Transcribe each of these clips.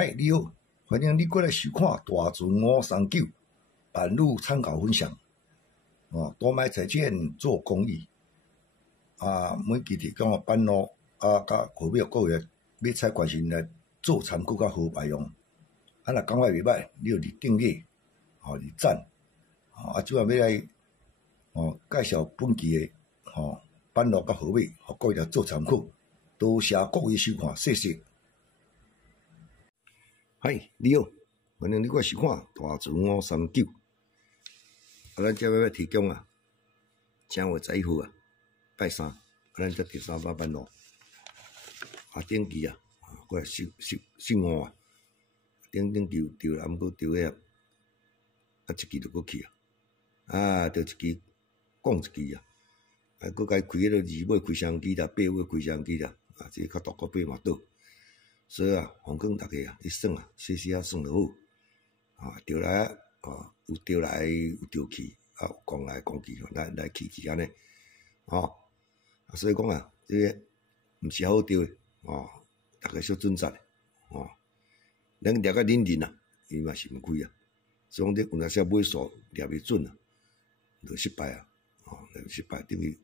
嗨，你好，欢迎你过来收看大船539版路参考分享。多买财券做公益。每期提供版路甲河庙各位买菜关心来做参考甲好排用。若感觉袂歹，你就入订阅，入赞。主要要来介绍本期的版路甲河庙，互各位来做参考。多谢各位收看，谢谢。嗨，你好，欢迎你过来收看大船539。咱这要提供正月十一号拜三，咱这第3班班路顶期过来信号顶丢啦，毋过丢个一期就过去丢一期讲一期搁该开迄个2尾开箱机啦，8尾开箱机啦，这较大个8嘛倒。所以奉劝大家你算细细算就好。钓来有钓来有钓去，有讲来讲去，来去去安尼。所以讲这个毋是好钓的大家小准则咱掠个忍忍伊嘛是毋开所以讲你有若些尾数掠袂准就失败失败等于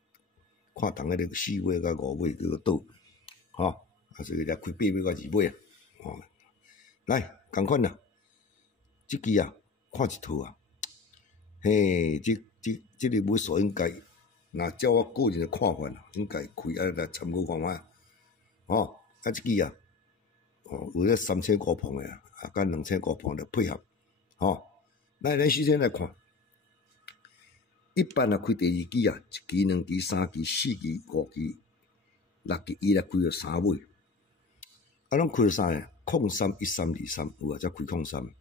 看重迄个4尾甲5尾叫做倒所以掠开8尾甲2尾来同款即期看一套嘿，即个尾数应该，若照我个人的看法应该开来参考看觅即期有咧3500磅的甲2500磅的配合咱首先来看，一般开第2期1期、2期、3期、4期、5期、6期，伊来开到3尾。拢开到啥呢？03、13、23有才开03。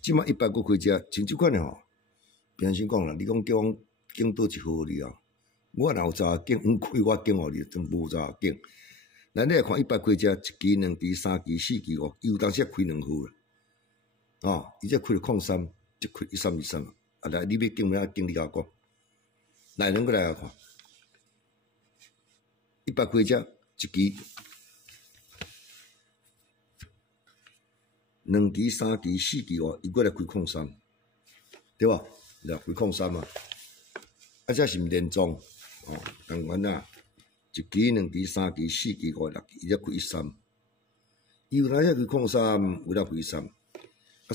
即摆100个开只，像即款平常讲啦，你讲叫我拣倒一号你我若有查拣，开我拣互你，真无查拣。咱你来看100开只1期、2期、3期、4期、5期，有当时开2号啦。伊才开到03，即开13、23。来，你要拣要拣你甲我讲。来，咱过来看100开只1期。2期、3期、4期伊过来开03，对吧？来开03这是毋连庄当然1期、2期、3期、4期、5、6期，伊才开13。伊有当时开03，有当开13。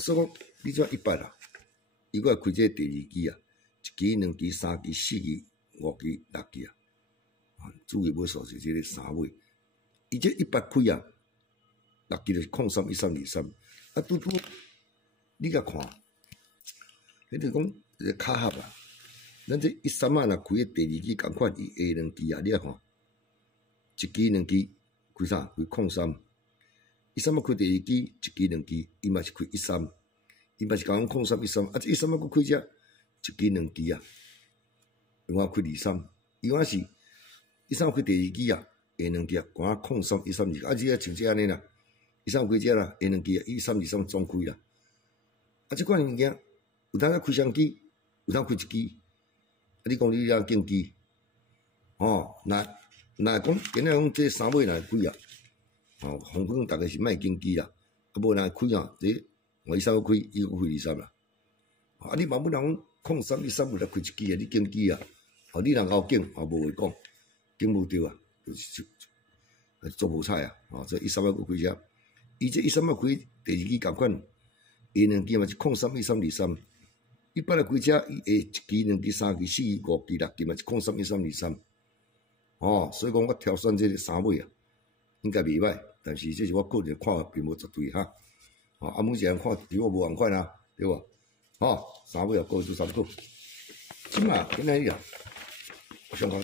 所以讲，你怎100伊过来开这第2期1期、2期、3期、4期、5期、6期主要尾数是这个3尾。伊这100开6期就是03、13、23。拄你甲看，迄就讲一个卡合咱这13若开第2期共款，伊下2期你来看，1期、2期开啥？开03。13开第2期1期、2期，伊嘛是开13，伊嘛是讲03、13。这13搁开只1期、2期用开23，伊讲是13开第2期下2期讲03、13、2，这像这安尼啦。13开只啦，下2期13、23总开啦。即款物件有当开双机，有当开1期。你讲你竞技，若讲今仔讲这3尾若开奉劝大家是莫竞技啦。无若开这我13开，伊搁开23啦。你万不能讲03、13有来开1期你竞技你若后竞无话讲，竞无着就是做无彩这13搁开只。伊这13开第2期共款，下2期嘛是03、13、23。100开只，伊下1期、2期、3期、4期、5期、6期嘛是03、13、23。所以讲我挑选这个3尾应该袂歹，但是这是我个人看法，并无绝对每一个人看对我无共款对无？3尾各位做参考。即嘛今仔日我上大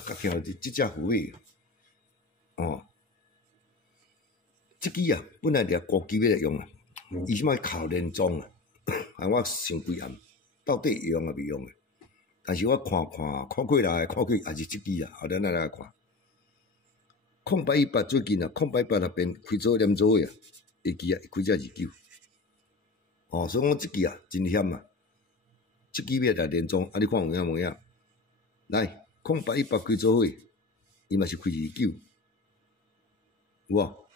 家听这只虎尾这期本来掠高级要来用伊即摆靠连庄我想几暗，到底会用袂用但是我看过来也是这期后咱来看。0818最近0818那边开做连做下期开只29。所以讲这期真险这期要来连庄你看有影无影？来0818开做伙，伊嘛是开29，有无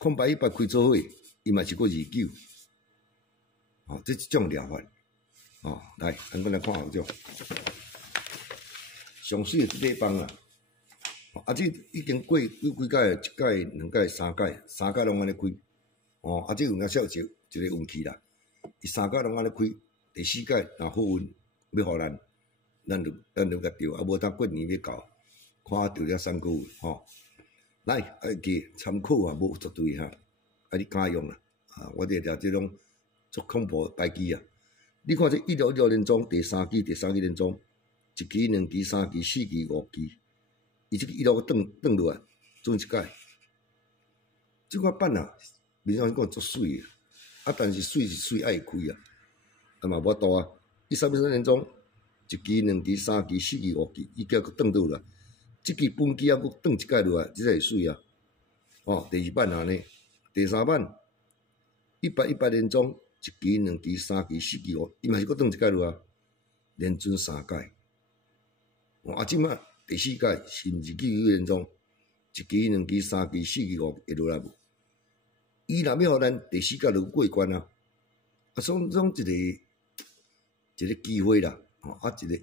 ？0818开做伙，伊嘛是过29，哦，这一种疗法，哦，来，咱过来看后种，上水的即个帮啊，啊，这已经过有几届，一届、两届、三届拢安尼开，哦，啊，这有影少一个运气啦，伊3届拢安尼开，第4届若好运要互咱，咱就甲钓，啊，无当过年要到，看钓了3个月，吼，来，啊，记参考啊，无绝对哈，啊，你敢用啦，啊，我哋条即种足恐怖的牌机啊，你看这1616连庄第三期连庄，1期、2期、3期、4期、5期，伊即个16转落来，转一届，即款板啊，面上讲足水的，啊，但是水是水爱开啊，啊嘛无度啊，伊33连庄。1期、2期、3期、4期、5期，伊叫佫转倒来，即期本期啊，佫转一届落来，即个会水啊。哦，第2版安尼，第3版100连庄，1期、2期、3期、4期、5，伊嘛是佫转一届落来，连转3届。哦，啊，即摆第4届是2期连庄，1期、2期、3期、4期、5期会落来无？伊若要互咱第4届就过关啊，啊，总一个机会啦。哦，啊一个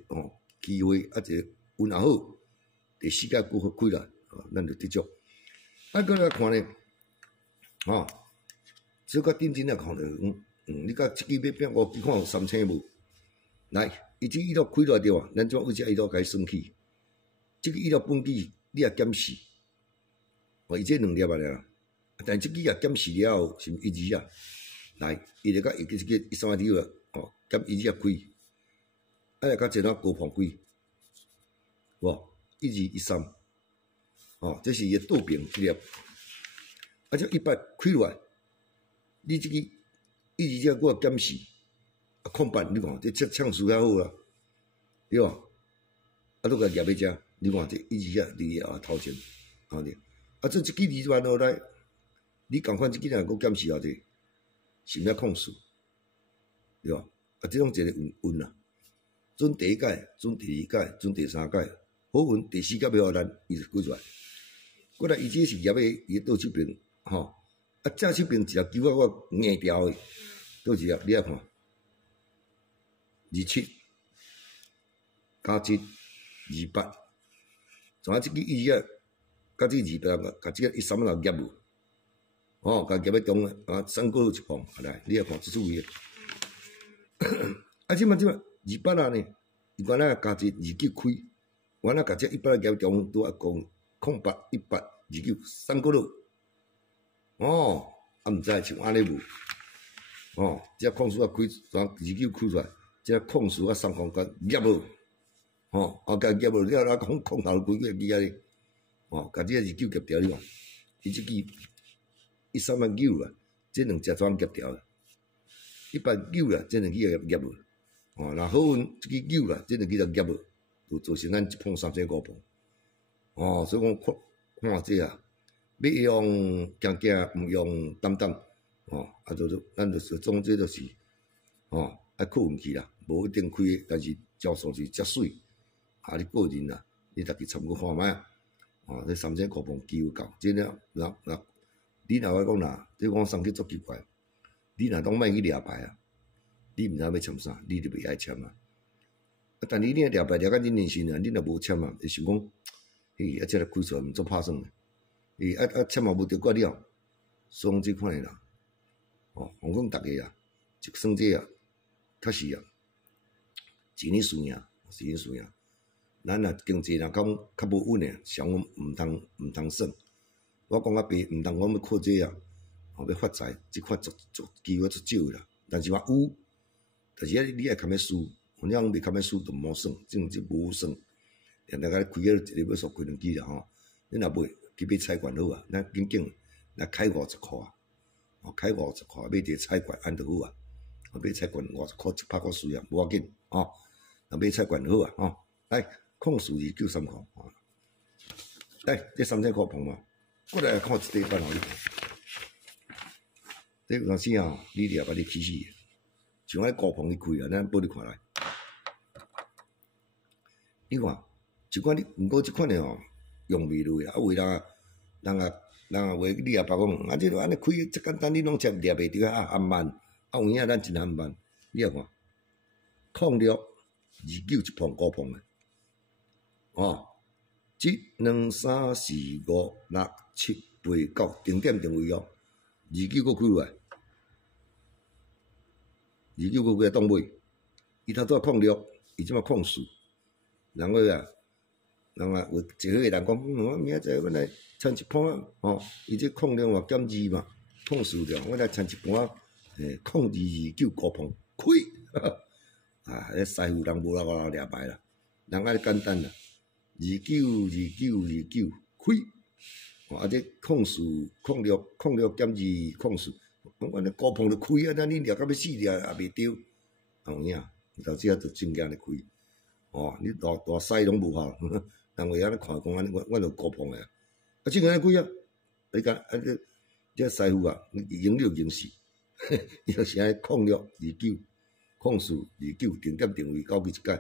机会，啊一个运也好，第4届过开来，咱就得着。啊，搁来看咧，小可认真来看着，你甲即期要变5期，看有3000无？来，伊即16开落着啊，咱怎为只16甲伊算起？即个16本期你也减4，伊这2粒啊啦，但即期也减4了后，是毋是1、2啊？来，伊就甲伊即个13条啊，减1、2开。啊，甲一咱高盘几，哇，1、2、13，哦，这是伊倒平一粒，啊，这100开落来，你即个1、2只我减4，啊，空8，你看这唱词较好啊，对吧？啊，都甲夹要遮，你看这1、2只离啊头前，啊对，啊，这一支2万落来，你共款即支若佫减4后者，是毋是控数，对吧？啊，这种一个运啊。准第1届，准第2届，准第3届，好运第4届要互咱，伊就开出来。过来，伊这是业的伊倒手边，吼，啊，正手边一条球啊，我硬掉的，倒一条，你啊看，27加7 28，像啊，即个1、2加这28，甲即个13来夹无，哦，甲夹要中啊，3个一碰，来，你啊看，这注意，啊，即摆200啊呢，原来加一29开，原来甲这100夹中拄啊讲08、100、29 3个落，哦，啊毋知像安尼无，哦，这控数啊开，从29开出来，这控数啊3空间夹无，哦，啊甲夹无了，啊空头几个机啊哩，哦，甲这29夹掉你看，伊即支139啊，这2只全夹掉，109啊，这2支也夹无。哦，若好运即支9啦，即2支就夹无，就造成咱一碰3500碰。哦，所以讲看这啊，要用行行，毋用担担。哦，啊，咱就是总之就是，哦，爱靠运气啦，无一定开，但是招数是遮水。啊，你个人啦，你家己参考看卖啊。哦，这3500碰机会够，真了，你若我讲啦，即讲送去足奇怪，你若当卖去掠牌啊？你毋知要签啥，你就袂爱签啊。但是你掠牌掠甲恁认识啊，你若无签啊，就想讲，嘿，这个开出来毋足拍算诶，签嘛无着过了，所以即款诶啦。哦，我讲逐个啊，就算这啊，确实啊，是你输赢，是你输赢。咱若经济若较无稳诶，上毋通算。我讲较白，毋通讲要靠这啊，要发财，即款足机会足少啦。但是嘛有。但是你爱堪要输，反正袂堪要输就毋好算，即无算。大家开个一个要数开2支啦吼，你若买去买彩券好啊，咱紧来开50块啊，开50块买一个彩券安就好啊，买彩券50块100块水啊，无要紧吼，若买彩券好啊吼，来控数293块，来这3000块碰嘛，过来看一块半互你看，这有当时啊，你掠把你气死。像迄高棚去开啊，咱报你看来。你看，即款你毋过即款诶吼，用袂落啊，为人啊人话你也别讲，啊，即个安尼开遮简单，你拢接掠袂着啊，含慢，啊有影咱真含慢，你啊看，0629一碰5碰诶，哦，1、2、3、4、5、6、7、8、9，定点定位哦，29搁开落来，29搁开动尾，伊头拄06，伊即马04，人个啊。人啊，有一个人讲，我明仔载我来参一盘，吼，伊这06嘛减2嘛，04着，我来参一盘，0229高碰开，啊，迄师傅人无啦啦掠牌啦，人安尼简单啦，29开，啊这0406减204，我那高碰就开啊，那你掠到要死掠也袂着，有影，到这就真正咧开，哦，你大师拢无效。人为安尼看讲安尼，我就高碰诶，啊，真个安尼开啊！你讲啊，这师傅啊，赢你就赢死，伊就是安尼0629、0429定点定位到去一届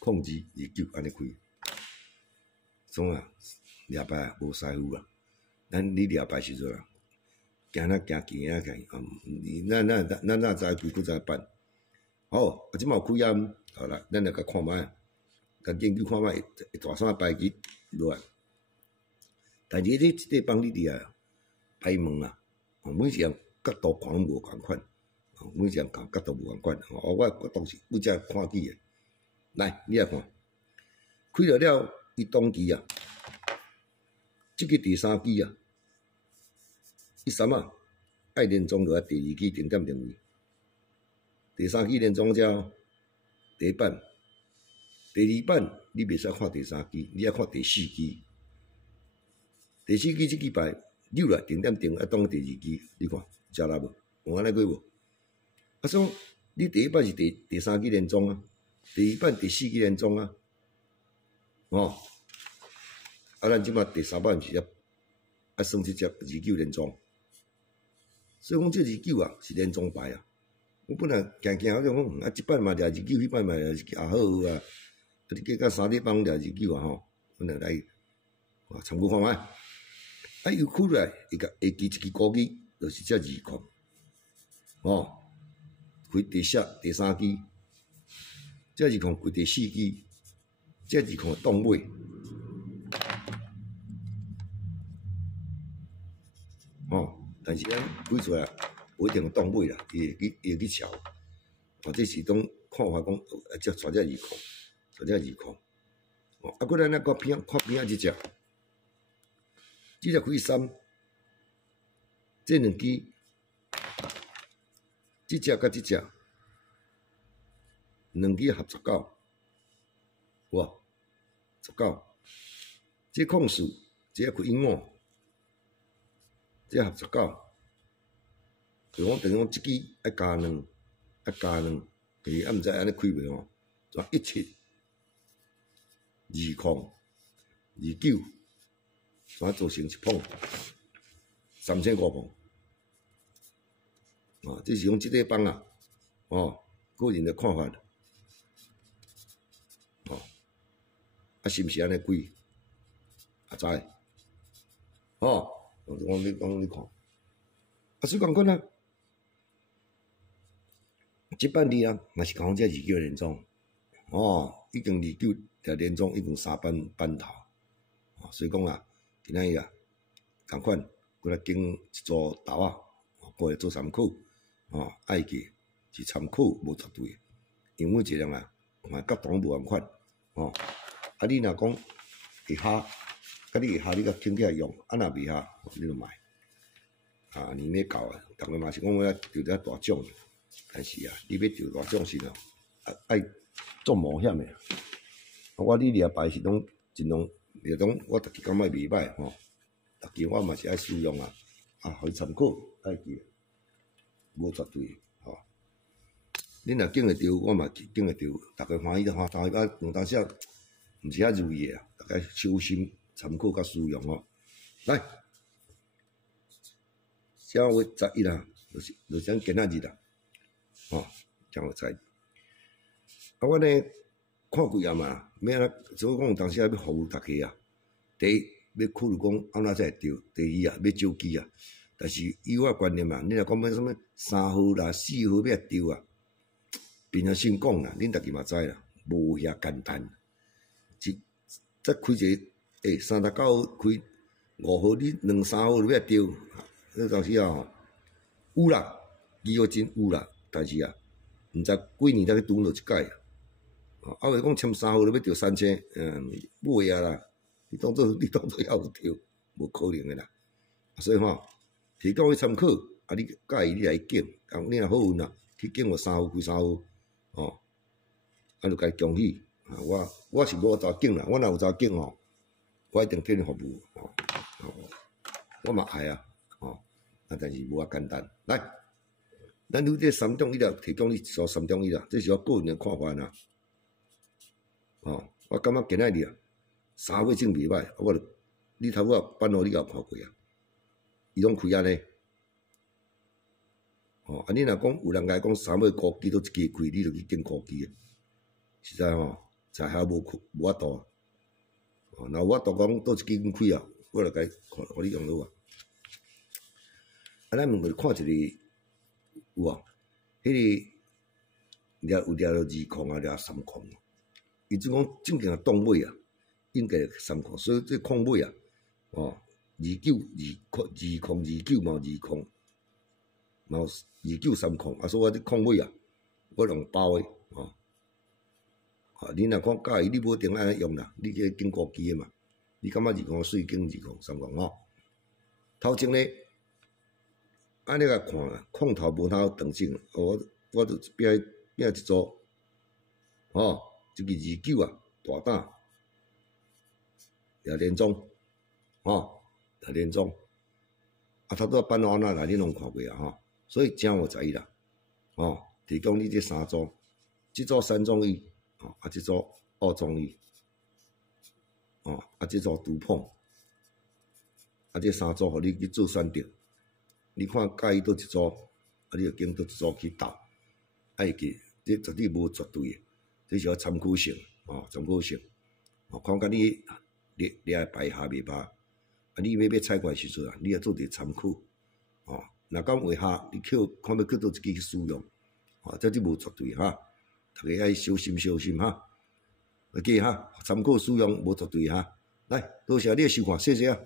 0229安尼开，总啊掠牌啊无师傅啊，咱你掠牌时阵啊，行哪行行啊行，咱哪知开不知办？好，啊，即嘛有开啊，好啦，咱来甲看卖。甲研究看卖，大山排期落来。但是你即个帮你哋啊排问啊，每一样角度看无共款，每一样角度无共款。我角度是不只看起诶。来，你来看，开了伊当期啊，即个第3期啊，伊三啊爱连庄落来第2期定点定位，第3期连庄了第一版。第2版你袂使看第3期，你要看第4期。第4期即支牌溜来定点定啊，当第2期，你看食力无？有安尼过无？啊，所以你第1版是第3期连庄啊，第2版第4期连庄啊，哦，啊，咱即马第3版是啊算即只29连庄，所以讲这29啊是连庄牌啊。我本来行行好像讲啊，即版嘛掠29，迄版嘛掠也好啊。你加到3日帮掠29啊吼，阮来参考看卖。啊，又开来，伊甲下期一支高期，就是这2控，哦，开第3期，这2控开第4期，这2控当尾，哦，但是咱开出来不一定当尾啦，伊会去瞧，或者是种看法讲，这带这2控。这2控，哦，啊，过来咱看边仔即只，即只开3，这2支，即只甲即只，2支合19，哇，19，这04，这开5，这合19，就讲等于讲即支爱加2，就是啊，毋知安尼开袂吼，就17。2控29，全做成1碰，3500碰，啊，这是讲即个帮啊，哦，个人的看法，哦，啊，是毋是安尼开？啊知，哦，我讲你看，啊，所以讲款啊，即版你啊，嘛是讲这29连庄，哦，已经29。条连庄已经3班头，所以讲啊，今仔日啊，共款过来经一组豆啊，过来做参考，爱记是参考无绝对，因为一个人啊，角度无共款，啊你若讲会合，甲你会合，你甲捡起来用，啊若袂合，你就卖，啊年尾到啊，逐个嘛是讲我要钓只大奖，但是啊，你要钓大奖时啊，爱做冒险诶。我你掠牌是拢尽量，掠种我逐支感觉袂歹吼，逐支我嘛是爱使用啊，互伊参考，爱记，无绝对吼。恁若拣会着，我嘛拣会着，逐个欢喜就欢喜，啊，两当时啊，毋是遐如意啊，逐个小心参考甲使用吼。来，10月11啊，就是讲今仔日啦，吼，10月11。啊，我呢看几样嘛。免啊，所以讲当时要服务大家啊。第一，要考虑讲安怎才会对。第二啊，要招机啊。但是以我观念嘛，你若讲要什物3号啦、4号要丢啊，平常心讲啦，恁家己嘛知啦，无遐简单。再开一个39号开5号，你2、3号就要丢，迄当时啊，有啦，机会真有啦，但是啊，毋知几年才去拄到一届啊。啊，话讲签3号就要丢3000，袂啊啦，你当做要有丢，无可能诶啦。所以吼，提供去参考，啊，你介意你来拣，你若好运啊，去拣我3号开3号，啊，就该恭喜。我是无查拣啦，我若有查拣吼，我一定替你服务，我嘛爱啊，但是无遐简单。来，咱拄这3种伊啦，提供你所3种伊啦，这是我个人的看法啦。我感觉今仔日啊，3月真袂歹，你头仔办互你也有看过啊，伊拢开安尼。你若讲有人甲讲3月高基都一支开，你就去拣高基诶，实在才还无法度啊。若有法度讲倒一支开啊，我就甲互你用落啊。咱问过看一个有啊，迄个有掠到2空啊，掠3空。伊即讲正经动尾啊，应该3空，所以这空尾啊，29嘛2空，嘛29 3空，啊，所以我这空尾啊，我用包诶，你若讲介意，你无一定安尼用啦，你去拣高机诶嘛，你感觉2空水拣2空3空吼。头前咧，安尼甲看，空头无头长正，我就变一组，这个29啊，大胆，也连中，也连中，啊，差不多办到安那啦，你拢看过啊，所以真有才艺啦，提供你这3组，这组3种语，啊，这组2种语，啊，这组独碰，啊，这3组互你去做选择，你看介意倒一组，啊，你就拣倒一组去斗，爱记，这绝对无绝对诶。这是要参考性，参考性，看甲你掠牌下袂歹，啊，你要采怪时阵啊，你也做点参考，若讲话下，你看要去倒一支去使用，这就无绝对哈，大家爱小心哈，记哈，参考使用无绝对哈，来，多谢你诶收看，谢谢啊。